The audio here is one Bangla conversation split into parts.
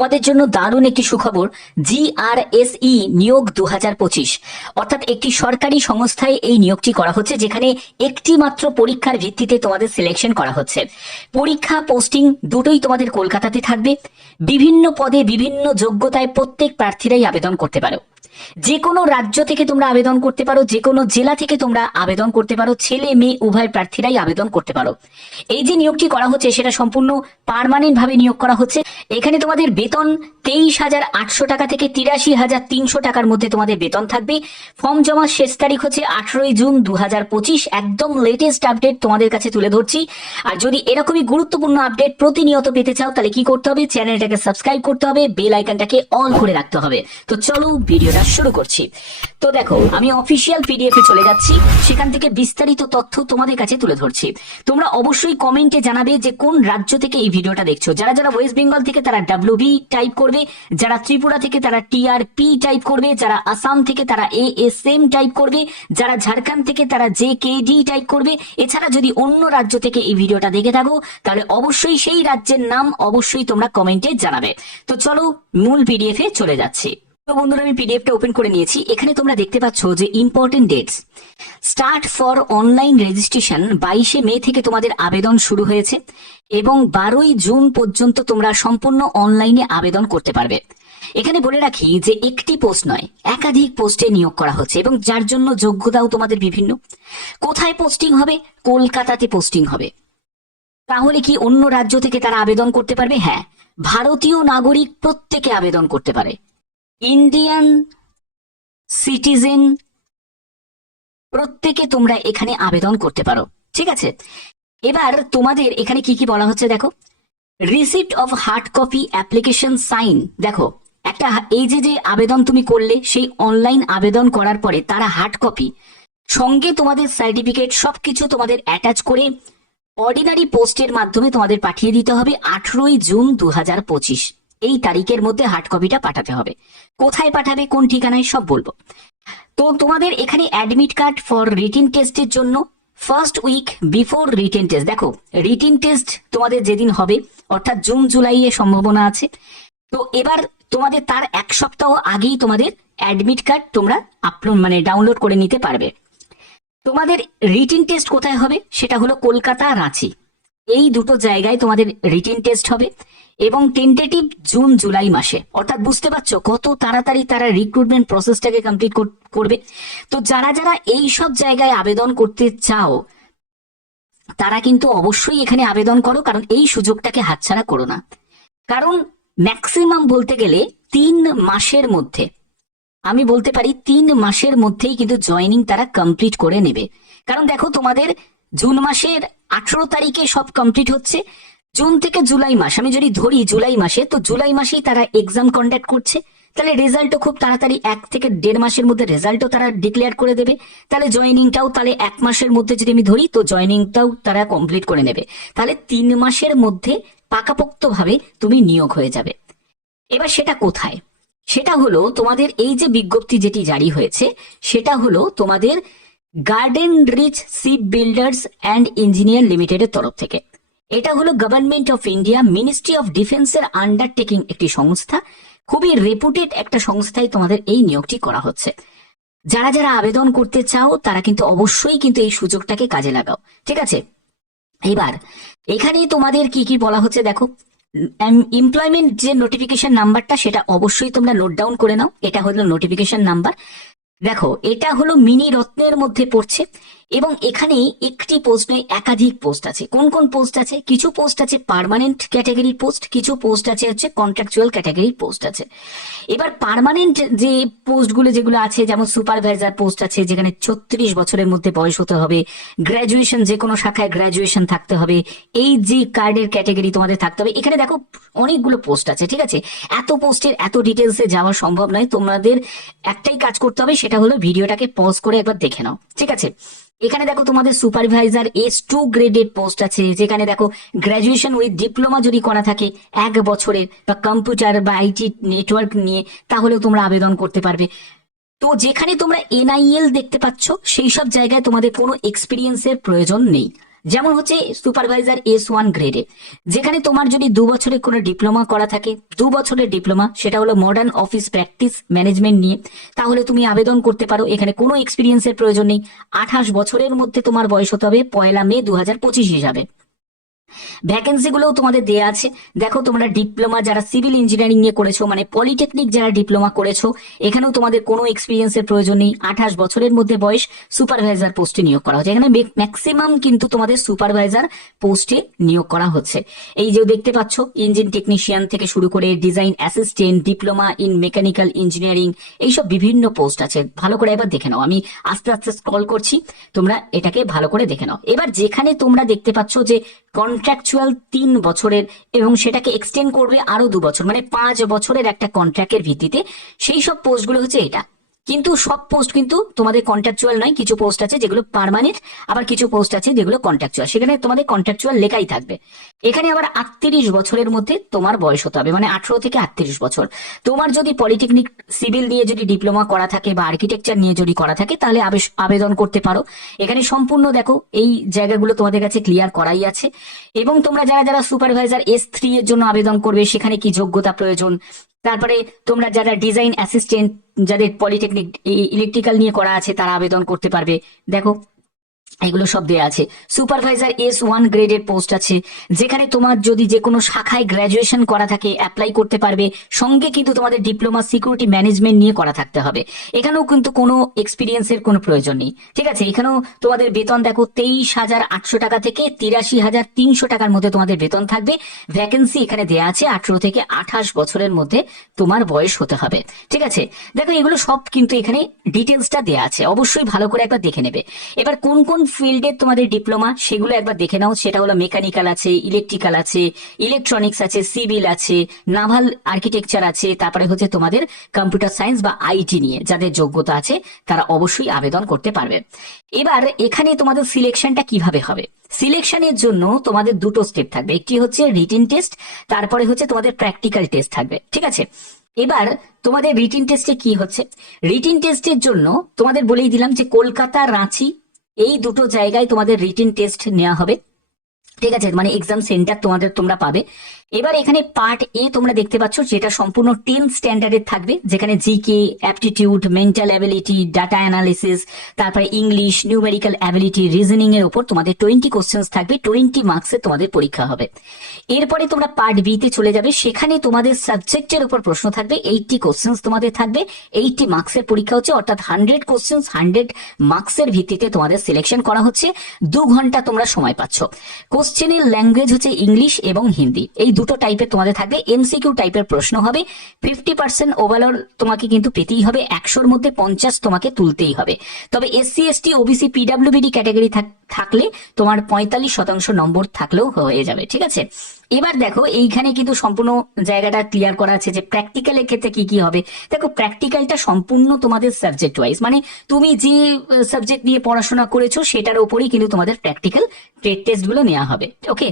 তোমাদের জন্য দারুণ একটি সুখবর জিআরএসই নিয়োগ দু হাজার পঁচিশ। অর্থাৎ একটি সরকারি সংস্থায় এই নিয়োগটি করা হচ্ছে, যেখানে একটি মাত্র পরীক্ষার ভিত্তিতে তোমাদের সিলেকশন করা হচ্ছে। পরীক্ষা পোস্টিং দুটোই তোমাদের কলকাতাতে থাকবে। বিভিন্ন পদে বিভিন্ন যোগ্যতায় প্রত্যেক প্রার্থীরাই আবেদন করতে পারো। যে কোনো রাজ্য থেকে তোমরা আবেদন করতে পারো যে কোনো জেলা থেকে তোমরা আবেদন করতে পারো, ছেলে, মেয়ে, উভয় প্রার্থীরাই আবেদন করতে পারো। এই যে নিয়োগটি করা হচ্ছে, সেটা সম্পূর্ণ পার্মানেন্ট ভাবে নিয়োগ করা হচ্ছে। এখানে তোমাদের বেতন তেইশ হাজার আটশো টাকা থেকে তিরাশি হাজার তিনশো টাকার মধ্যে তোমাদের বেতন থাকবে। ফর্ম জমার শেষ তারিখ হচ্ছে আঠারোই জুন দু হাজার পঁচিশ। একদম লেটেস্ট আপডেট তোমাদের কাছে তুলে ধরছি। আর যদি এরকমই গুরুত্বপূর্ণ আপডেট প্রতিনিয়ত পেতে চাও, তাহলে কি করতে হবে? চ্যানেলটাকে সাবস্ক্রাইব করতে হবে বেল আইকনটাকে অন করে রাখতে হবে। তো চলো ভিডিওটা শুরু করছি। তো দেখো, আমি অফিসিয়াল পিডিএফ এ চলে যাচ্ছি। সেখান থেকে বিস্তারিত তথ্য তোমাদের কাছে তুলে ধরছি। তোমরা অবশ্যই কমেন্টে জানাবে যে কোন রাজ্য থেকে এই ভিডিওটা দেখছ। যারা যারা ওয়েস্ট বেঙ্গল থেকে তারা ডাব্লিউ বি টাইপ করবে, যারা ত্রিপুরা থেকে তারা টিআর পি টাইপ করবে, যারা আসাম থেকে তারা এ এস এম টাইপ করবে, যারা ঝাড়খণ্ড থেকে তারা জে কে ডি টাইপ করবে, এছাড়া যদি অন্য রাজ্য থেকে এই ভিডিওটা দেখে থাকো, তাহলে অবশ্যই সেই রাজ্যের নাম অবশ্যই তোমরা কমেন্টে জানাবে। তো চলো মূল পিডিএফ এ চলে যাচ্ছি। তো বন্ধুরা, আমি পিডিএফটা ওপেন করে নিয়েছি। এখানে তোমরা দেখতে পাচ্ছ যে important dates start for online registration বাইশে মে থেকে তোমাদের আবেদন শুরু হয়েছে এবং বারোই জুন পর্যন্ত তোমরা সম্পূর্ণ অনলাইনে আবেদন করতে পারবে। এখানে বলে রাখি যে একটি পোস্ট নয়, একাধিক পোস্টে নিয়োগ করা হচ্ছে এবং যার জন্য যোগ্যতাও তোমাদের বিভিন্ন। কোথায় পোস্টিং হবে? কলকাতাতে পোস্টিং হবে। তাহলে কি অন্য রাজ্য থেকে তারা আবেদন করতে পারবে? হ্যাঁ ভারতীয় নাগরিক প্রত্যেকে আবেদন করতে পারে। ইন্ডিয়ান সিটিজেন প্রত্যেকে তোমরা এখানে আবেদন করতে পারো, ঠিক আছে? এবার তোমাদের এখানে কি কি বলা হচ্ছে দেখো? Receipt of hard copy application sign দেখো, একটা এই যে যে আবেদন তুমি করলে, সেই অনলাইন আবেদন করার পরে তারা হার্ড কপি সঙ্গে তোমাদের সার্টিফিকেট সবকিছু তোমাদের অ্যাটাচ করে অর্ডিনারি পোস্টের মাধ্যমে তোমাদের পাঠিয়ে দিতে হবে আঠেরোই জুন দু হাজার পঁচিশ। এই তারিখের মধ্যে হার্ড কপিটা পাঠাতে হবে। কোথায় পাঠাবে, কোন ঠিকানায়, সব বলব। তো তোমাদের এখানে অ্যাডমিট কার্ড ফর রিটিন টেস্টের জন্য first week before written test দেখো রিটিন টেস্ট তোমাদের যেদিন হবে, অর্থাৎ জুন জুলাইয়ে সম্ভাবনা আছে। তো এবার তোমাদের তার এক সপ্তাহ আগেই তোমাদের অ্যাডমিট কার্ড তোমরা আপলোড মানে ডাউনলোড করে নিতে পারবে। তোমাদের রিটিন টেস্ট কোথায় হবে, সেটা হলো কলকাতা, রাঁচি। এই দুটো জায়গায় তোমাদের রিটিন টেস্ট হবে এবং টেন্টেটিভ জুন জুলাই মাসে। অর্থাৎ বুঝতে পারছ কত তাড়াতাড়ি তারা রিক্রুটমেন্ট প্রসেসটাকে কমপ্লিট করবে। তো যারা যারা এই সব জায়গায় আবেদন করতে চাও, তারা কিন্তু অবশ্যই এখানে আবেদন করো, কারণ এই সুযোগটাকে হাতছাড়া করো না। কারণ ম্যাক্সিমাম বলতে গেলে তিন মাসের মধ্যে, আমি বলতে পারি তিন মাসের মধ্যেই কিন্তু জয়নিং তারা কমপ্লিট করে নেবে। কারণ দেখো তোমাদের জুন মাসের আঠেরো তারিখে সব কমপ্লিট হচ্ছে। জুন থেকে জুলাই মাস, আমি যদি ধরি জুলাই মাসে, তো জুলাই মাসেই তারা এক্সাম কন্ডাক্ট করছে। তাহলে রেজাল্টও খুব তাড়াতাড়ি এক থেকে দেড় মাসের মধ্যে রেজাল্টও তারা ডিক্লেয়ার করে দেবে। তাহলে জয়নিংটাও তাহলে এক মাসের মধ্যে যদি আমি ধরি, তো জয়নিংটাও তারা কমপ্লিট করে নেবে। তাহলে তিন মাসের মধ্যে পাকাপোক্তভাবে তুমি নিয়োগ হয়ে যাবে। এবার সেটা কোথায়? সেটা হলো তোমাদের এই যে বিজ্ঞপ্তি যেটি জারি হয়েছে, সেটা হলো তোমাদের Garden Reach Shipbuilders and Engineer লিমিটেডের তরফ থেকে। এটা হলো government of India ministry of ডিফেন্সের আন্ডারটেকিং একটি সংস্থা। খুবই রেপুটেড একটা সংস্থায় তোমাদের এই নিয়োগটি করা হচ্ছে। যারা যারা আবেদন করতে চাও, তারা কিন্তু অবশ্যই কিন্তু এই সুযোগটাকে কাজে লাগাও। ঠিক আছে? এবার এখানে তোমাদের কি কি বলা হচ্ছে দেখো। এমপ্লয়মেন্ট যে নোটিফিকেশন নাম্বারটা সেটা অবশ্যই তোমরা নোট ডাউন করে নাও। এটা হলো নোটিফিকেশন নাম্বার দেখো এটা হলো মিনি রত্নের মধ্যে পড়ছে। এবং এখানে একটি পোস্ট নয় একাধিক পোস্ট আছে। কোন কোন পোস্ট আছে? কিছু পোস্ট আছে পার্মানেন্ট ক্যাটাগরির পোস্ট কিছু পোস্ট আছে হচ্ছে কন্ট্রাকচুয়াল ক্যাটাগরির পোস্ট আছে। এবার পার্মানেন্ট যে পোস্টগুলো যেগুলো আছে, যেমন সুপারভাইজার পোস্ট আছে, যেখানে ছত্রিশ বছরের মধ্যে বয়স হতে হবে গ্র্যাজুয়েশন যে কোনো শাখায় গ্র্যাজুয়েশন থাকতে হবে, এই যে কার্ডের ক্যাটাগরি তোমাদের থাকতে হবে, এখানে দেখো অনেকগুলো পোস্ট আছে, ঠিক আছে? এত পোস্টের এত ডিটেলসে যাওয়া সম্ভব নয়, তোমাদের একটাই কাজ করতে হবে, সেটা হলো ভিডিওটাকে পজ করে একবার দেখে নাও, ঠিক আছে? এখানে দেখো তোমাদের supervisor S two graded post আছে, যেখানে দেখো গ্র্যাজুয়েশন উইথ ডিপ্লোমা যদি করা থাকে এক বছরের বা কম্পিউটার বা আইটি নেটওয়ার্ক নিয়ে, তাহলেও তোমরা আবেদন করতে পারবে। তো যেখানে তোমরা এনআইএল দেখতে পাচ্ছ, সেই সব জায়গায় তোমাদের কোনো এক্সপিরিয়েন্সের প্রয়োজন নেই। যেমন হচ্ছে সুপারভাইজার এস ওয়ান গ্রেডে যেখানে তোমার যদি দু বছরের কোনো ডিপ্লোমা করা থাকে, দু বছরের ডিপ্লোমা, সেটা হলো মডার্ন অফিস প্র্যাকটিস ম্যানেজমেন্ট নিয়ে, তাহলে তুমি আবেদন করতে পারো। এখানে কোনো এক্সপিরিয়েন্সের প্রয়োজন নেই। আঠাশ বছরের মধ্যে তোমার বয়স হতে হবে, পয়লা মে দু হাজার পঁচিশ হিসাবে ভ্যাকেন্সি গুলোও তোমাদের দেয়া আছে। দেখো তোমরা ডিপ্লোমা যারা সিভিল ইঞ্জিনিয়ারিং নিয়ে করেছ মানে পলিটেকনিক যারা ডিপ্লোমা করেছ, এখানেও তোমাদের কোনো এক্সপিরিয়েন্সের প্রয়োজন নেই। আঠাশ বছরের মধ্যে বয়স সুপারভাইজার পোস্টে নিয়োগ করা হচ্ছে। এখানে ম্যাক্সিমাম কিন্তু তোমাদের সুপারভাইজার পোস্টে নিয়োগ করা হচ্ছে। এই যে দেখতে পাচ্ছ ইঞ্জিন টেকনিশিয়ান থেকে শুরু করে design assistant diploma in mechanical engineering এইসব বিভিন্ন পোস্ট আছে। ভালো করে এবার দেখে নাও। আমি আস্তে আস্তে স্ক্রল করছি। তোমরা এটাকে ভালো করে দেখে নাও। এবার যেখানে তোমরা দেখতে পাচ্ছ যে কন্ট্রাকচুয়াল তিন বছরের এবং সেটাকে এক্সটেন্ড করবে আরও দু বছর মানে পাঁচ বছরের একটা কন্ট্রাক্টের ভিত্তিতে। সেই সব পোস্টগুলো হচ্ছে এটা। কিন্তু সব পোস্ট কিন্তু তোমাদের কন্ট্রাকচুয়াল নয়, কিছু পোস্ট আছে যেগুলো পার্মানেন্ট আবার কিছু পোস্ট আছে যেগুলো কন্ট্রাকচুয়াল সেখানে তোমাদের কন্ট্রাকচুয়াল লেখাই থাকবে। এখানে আবার আটত্রিশ বছরের মধ্যে তোমার বয়স হতে হবে মানে আঠারো থেকে আটত্রিশ বছর। তোমার যদি পলিটেকনিক সিভিল নিয়ে যদি ডিপ্লোমা করা থাকে বা আর্কিটেকচার নিয়ে যদি করা থাকে, তাহলে আবেদন করতে পারো। এখানে সম্পূর্ণ দেখো, এই জায়গাগুলো তোমাদের কাছে ক্লিয়ার করাই আছে। এবং তোমরা যারা যারা সুপারভাইজার এস থ্রি এর জন্য আবেদন করবে, সেখানে কি যোগ্যতা প্রয়োজন? তারপরে তোমরা যারা ডিজাইন অ্যাসিস্ট্যান্ট যাদের পলিটেকনিক ইলেকট্রিক্যাল নিয়ে করা আছে, তারা আবেদন করতে পারবে। দেখো এগুলো সব দেওয়া আছে। সুপারভাইজার এস ওয়ান গ্রেডের পোস্ট আছে, যেখানে তোমার যদি যে কোনো শাখায় গ্রাজুয়েশন করা থাকে, অ্যাপ্লাই করতে পারবে, সঙ্গে কিন্তু তোমাদের ডিপ্লোমা সিকিউরিটি ম্যানেজমেন্ট নিয়ে করা থাকতে হবে। এখানেও কিন্তু কোনো এক্সপিরিয়েন্সের কোনো প্রয়োজন নেই, ঠিক আছে? এখানেও তোমাদের বেতন দেখো, তেইশ হাজার আটশো টাকা থেকে তিরাশি হাজার তিনশো টাকার মধ্যে তোমাদের বেতন থাকবে। ভ্যাকেন্সি এখানে দেওয়া আছে, আঠারো থেকে আঠাশ বছরের মধ্যে তোমার বয়স হতে হবে, ঠিক আছে? দেখো, এগুলো সব কিন্তু এখানে ডিটেলসটা দেওয়া আছে, অবশ্যই ভালো করে একবার দেখে নেবে। এবার কোন কোন ফিল্ডের তোমাদের ডিপ্লোমা সেগুলো একবার দেখে নাও। সেটা হলো মেকানিক্যাল আছে ইলেকট্রিক্যাল আছে ইলেকট্রনিক্স আছে সিভিল আছে নাভাল আর্কিটেকচার আছে, তারপরে হচ্ছে তোমাদের কম্পিউটার সায়েন্স বা আইটি নিয়ে। যাদের যোগ্যতা আছে, তারা অবশ্যই আবেদন করতে পারবে। এবার এখানে তোমাদের সিলেকশনটা কীভাবে হবে? সিলেকশনের জন্য তোমাদের দুটো স্টেপ থাকবে। একটি হচ্ছে রিটিন টেস্ট তারপরে হচ্ছে তোমাদের প্র্যাকটিক্যাল টেস্ট থাকবে। ঠিক আছে? এবার তোমাদের রিটিন টেস্টে কি হচ্ছে? রিটিন টেস্টের জন্য তোমাদের বলেই দিলাম যে কলকাতা, রাঁচি এই দুটো জায়গায় তোমাদের রিটেন টেস্ট নেওয়া হবে। ঠিক আছে মানে এক্সাম সেন্টার তোমাদের, তোমরা পাবে। এবার এখানে পার্ট এ তোমরা দেখতে পাচ্ছ যেটা সম্পূর্ণ টেন স্ট্যান্ডার্ডের থাকবে, যেখানে GK aptitude mental ability data analysis তারপরে ইংলিশ নিউমেরিক্যাল অ্যাবিলিটি রিজনিং এর উপর তোমাদের টোয়েন্টি কোশ্চেন্স থাকবে টোয়েন্টি মার্কসের তোমাদের পরীক্ষা হবে। এরপরে তোমরা পার্ট বি তে চলে যাবে, সেখানে তোমাদের সাবজেক্টের উপর প্রশ্ন থাকবে এইটটি কোশ্চেন্স তোমাদের থাকবে এইটটি মার্কসের পরীক্ষা হচ্ছে, অর্থাৎ হান্ড্রেড কোশ্চেন্স হান্ড্রেড মার্কসের ভিত্তিতে তোমাদের সিলেকশন করা হচ্ছে, দু ঘণ্টা তোমরা সময় পাচ্ছ। কোশ্চেনের ল্যাঙ্গুয়েজ হচ্ছে ইংলিশ এবং হিন্দি এই দুটো টাইপের তোমাদের থাকবে। এমসিকিউ টাইপের প্রশ্ন হবে। ফিফটি পার্সেন্ট ওভারঅল তোমাকে কিন্তু পেতেই হবে। একশোর মধ্যে পঞ্চাশ তোমাকে তুলতেই হবে। তবে SC ST OBC PWBD category থাকলে তোমার পঁয়তাল্লিশ শতাংশ নম্বর থাকলেও হয়ে যাবে, ঠিক আছে? এবার দেখো, এইখানে কিন্তু সম্পূর্ণ জায়গাটা ক্লিয়ার করা আছে যে প্র্যাকটিক্যালের ক্ষেত্রে কি কি হবে। দেখো প্র্যাকটিক্যালটা সম্পূর্ণ তোমাদের সাবজেক্ট ওয়াইজ মানে তুমি যে সাবজেক্ট নিয়ে পড়াশোনা করেছ, সেটার উপরেই কিন্তু তোমাদের প্র্যাকটিক্যাল ট্রেড টেস্টগুলো নেওয়া হবে ওকে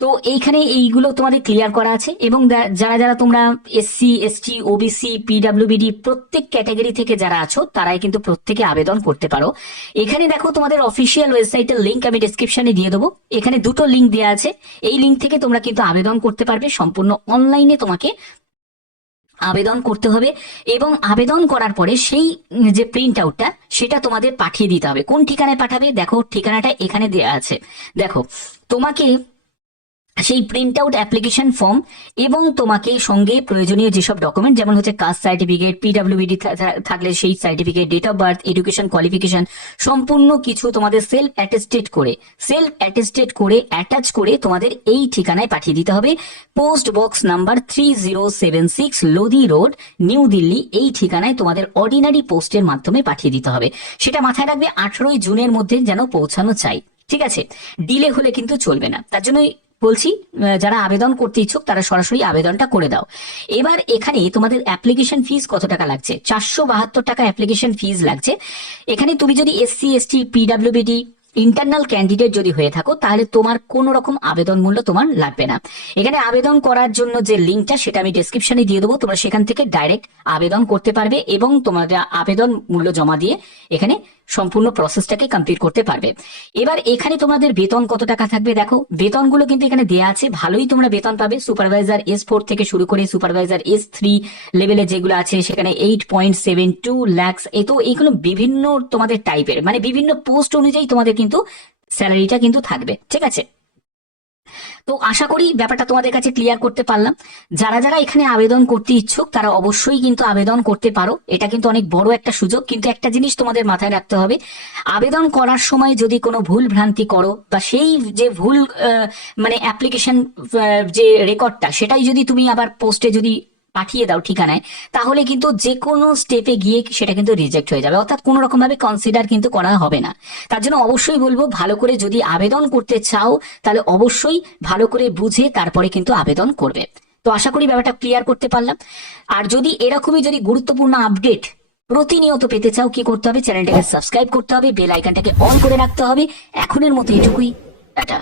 তো এইখানে এইগুলো তোমাদের ক্লিয়ার করা আছে এবং যারা যারা তোমরা এসসি এসটি ওবিসি পিডাব্লিউবিডি প্রত্যেক ক্যাটাগরি থেকে যারা আছো, তারাই কিন্তু প্রত্যেকে আবেদন করতে পারো। এখানে দেখো তোমাদের অফিসিয়াল ওয়েবসাইটের লিঙ্ক আমি ডেসক্রিপশনে দিয়ে দেবো। এখানে দুটো লিঙ্ক দেওয়া আছে। এই লিঙ্ক থেকে তোমরা কিন্তু আবেদন করতে পারবে। সম্পূর্ণ অনলাইনে তোমাকে আবেদন করতে হবে এবং আবেদন করার পরে সেই যে প্রিন্ট আউটটা সেটা তোমাদের পাঠিয়ে দিতে হবে। কোন ঠিকানায় পাঠাবে? দেখো ঠিকানাটা এখানে দেওয়া আছে। দেখো, তোমাকে সেই প্রিন্ট আউট অ্যাপ্লিকেশন ফর্ম এবং তোমাকে সঙ্গে প্রয়োজনীয় যেসব ডকুমেন্ট যেমন হচ্ছে কাস্ট সার্টিফিকেট পিডাব্লিউবিডি থাকলে সেই certificate date of birth education qualification সম্পূর্ণ কিছু তোমাদের সেলফ অ্যাটেস্টেড করে সেলফ অ্যাটেস্টেড করে অ্যাটাচ করে তোমাদের এই ঠিকানায় পাঠিয়ে দিতে হবে। Post box number three zero seven six Lodi Road, New Delhi, এই ঠিকানায় তোমাদের অর্ডিনারি পোস্টের মাধ্যমে পাঠিয়ে দিতে হবে। সেটা মাথায় রাখবে আঠারোই জুনের মধ্যে যেন পৌঁছানো চাই। ঠিক আছে? ডিলে হলে কিন্তু চলবে না। তার জন্যই বলছি যারা আবেদন করতে ইচ্ছুক, তারা সরাসরি আবেদনটা করে দাও। এবার এখানে তোমাদের অ্যাপ্লিকেশন ফিস কত টাকা লাগছে? চারশো বাহাত্তর টাকা অ্যাপ্লিকেশন ফিস লাগছে। এখানে তুমি যদি SC ST PWBD internal candidate যদি হয়ে থাকো, তাহলে তোমার কোনো রকম আবেদন মূল্য তোমার লাগবে না। এখানে আবেদন করার জন্য যে লিঙ্কটা, সেটা আমি ডেসক্রিপশনে দিয়ে দেবো। তোমরা সেখান থেকে ডাইরেক্ট আবেদন করতে পারবে এবং তোমার আবেদন মূল্য জমা দিয়ে এখানে সম্পূর্ণ প্রসেসটাকে কমপ্লিট করতে পারবে। এবার এখানে তোমাদের বেতন কত টাকা থাকবে দেখো। বেতনগুলো কিন্তু এখানে দেয়া আছে। ভালোই তোমরা বেতন পাবে। সুপারভাইজার এস ফোর থেকে শুরু করে সুপারভাইজার এস থ্রি লেভেলে যেগুলো আছে, সেখানে eight point seven two lakhs এ তো এইগুলো বিভিন্ন তোমাদের টাইপের মানে বিভিন্ন পোস্ট অনুযায়ী তোমাদের কিন্তু স্যালারিটা কিন্তু থাকবে। ঠিক আছে? তো আশা করি ব্যাপারটা তোমাদের কাছে ক্লিয়ার করতে পারলাম। যারা যারা এখানে আবেদন করতে ইচ্ছুক, তারা অবশ্যই কিন্তু আবেদন করতে পারো। এটা কিন্তু অনেক বড় একটা সুযোগ, কিন্তু একটা জিনিস তোমাদের মাথায় রাখতে হবে। আবেদন করার সময় যদি কোনো ভুল ভ্রান্তি করো বা সেই যে ভুল মানে অ্যাপ্লিকেশন যে রেকর্ডটা সেটাই যদি তুমি আবার পোস্টে যদি পাঠিয়ে দাও ঠিকানায়, তাহলে কিন্তু যে কোনো স্টেপে গিয়ে সেটা কিন্তু রিজেক্ট হয়ে যাবে। অর্থাৎ কোনো রকম ভাবে কনসিডার কিন্তু করা হবে না। তার জন্য অবশ্যই বলব, ভালো করে যদি আবেদন করতে চাও, তাহলে অবশ্যই ভালো করে বুঝে তারপরে কিন্তু আবেদন করবে। তো আশা করি ব্যাপারটা ক্লিয়ার করতে পারলাম। আর যদি এরকমই যদি গুরুত্বপূর্ণ আপডেট প্রতিনিয়ত পেতে চাও, কি করতে হবে? চ্যানেলটাকে সাবস্ক্রাইব করতে হবে বেল আইকনটাকে অন করে রাখতে হবে। এখনের মতো এটুকুই। টাটা।